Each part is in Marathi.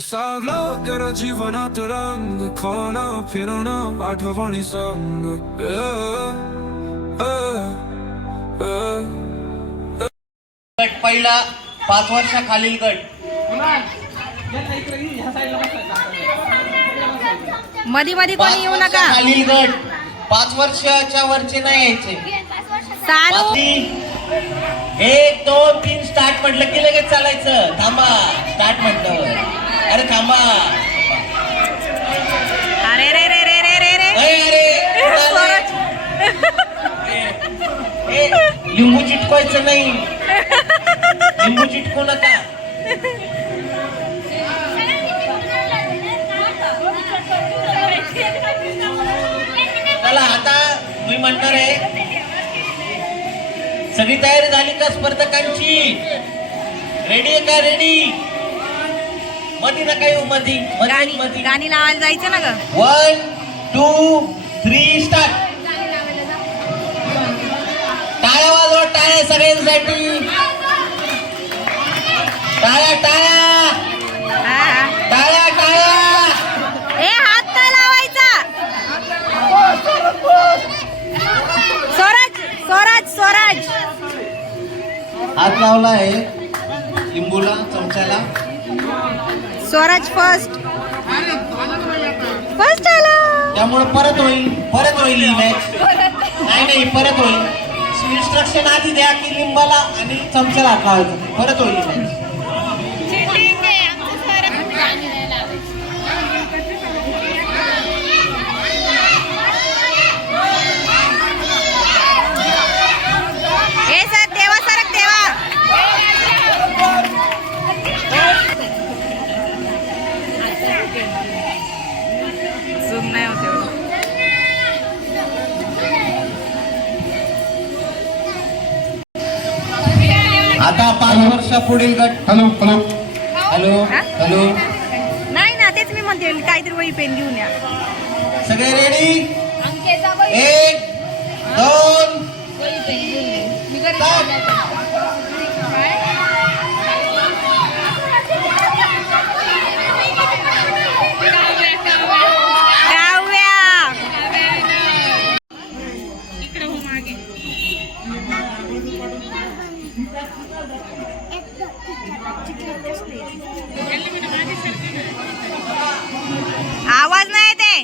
सावलं गेलं जीवनात रंग खाणं फिरणं आठवणी संग. गट पहिला पाच वर्षाखालील गट. मधी मधी पाच कोणी येऊ नका. वर्षाखालील गट. पाच वर्षाच्या वरचे नाही यायचे. सानू पाचवी. एक दोन तीन स्टार्ट म्हटलं की लगेच चालायचं. थांबा स्टार्ट म्हटलं. अरे थांबा. अरे रे रे रे रे रे रे. अरे लिंबू चिटकवायचं नाही. लिंबू चिटकू नका. चला आता मी म्हणणार आहे सगळी तयारी झाली का स्पर्धकांची? रेडी आहे का? रेडी मधी नका येऊ मधी? गाणी मधी गाणी लावायला जायचं ना ग. वन टू थ्री स्टार्ट टाळ्या वाजवा टाळ्या सगळ्यांसाठी. टाळ्या टाळ्या. हा, हा. टाळ्या टाळ्या. ए हात नाही लावायचा. स्वराज स्वराज स्वराज. हात लावला आहे लिंबूला चमच्याला. स्वराज फर्स्ट फर्स्ट आला. त्यामुळे परत होईल परत होईल ही मॅच नाही नाही परत होईल. इन्स्ट्रक्शन आधी द्या की लिंबाला आणि हात लावायचं. परत होईल ही मॅच आता पाच वर्षा पुढील गट. Hello hello. हॅलो? हॅलो. नाही ना तेच मी म्हणते काहीतरी वही पेन घेऊन या. सगळे रेडी एक दोन. काव्या आवाज नाही येते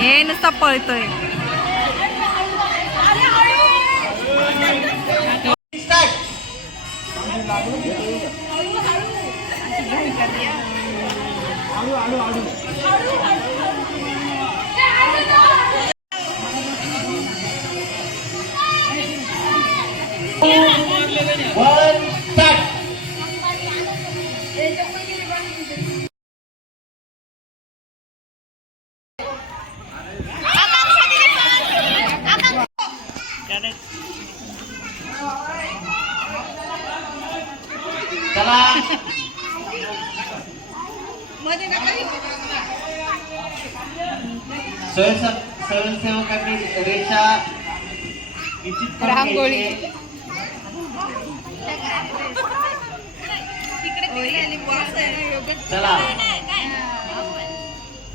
हे नुसतं पळतोय. वन चला. स्वयंसे- स्वयंसेवकांनी रेषा रांगोळी. चला.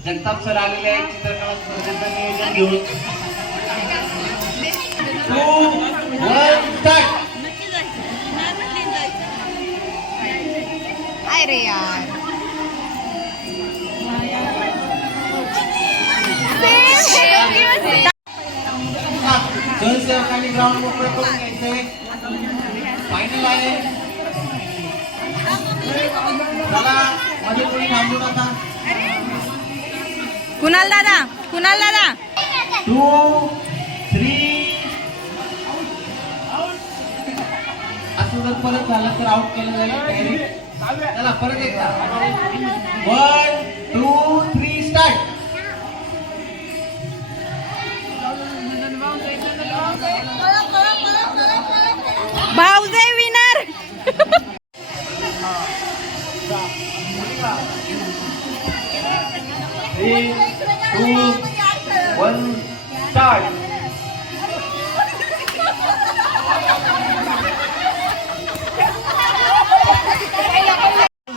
जगताप सर आलेले आहेत. चित्रकला स्पर्धेचं नियोजन घेऊन. अरे यार. स्वयंसेवकांनी ग्राउंड मोकळे करून घ्यायचंय फायनल आहे. चला मध्ये कोणी थांबू नका. कुणाल दादा? कुणाल दादा? टू थ्री असं जर परत झालं तर आउट केलं जाईल. डायरेक्ट चला परत एकदा. One two three start भाऊजे winner three two one start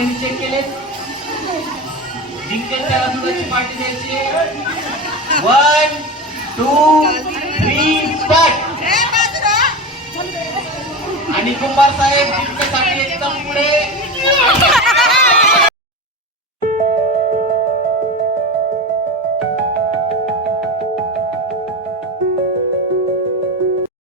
सगळ्यांनी चेक केले जिंकेल त्याला दुधाची पार्टी द्यायची. वन टू थ्री स्टार्ट आणि कुंभार साहेब जिंकण्यासाठी एकदम पुढे.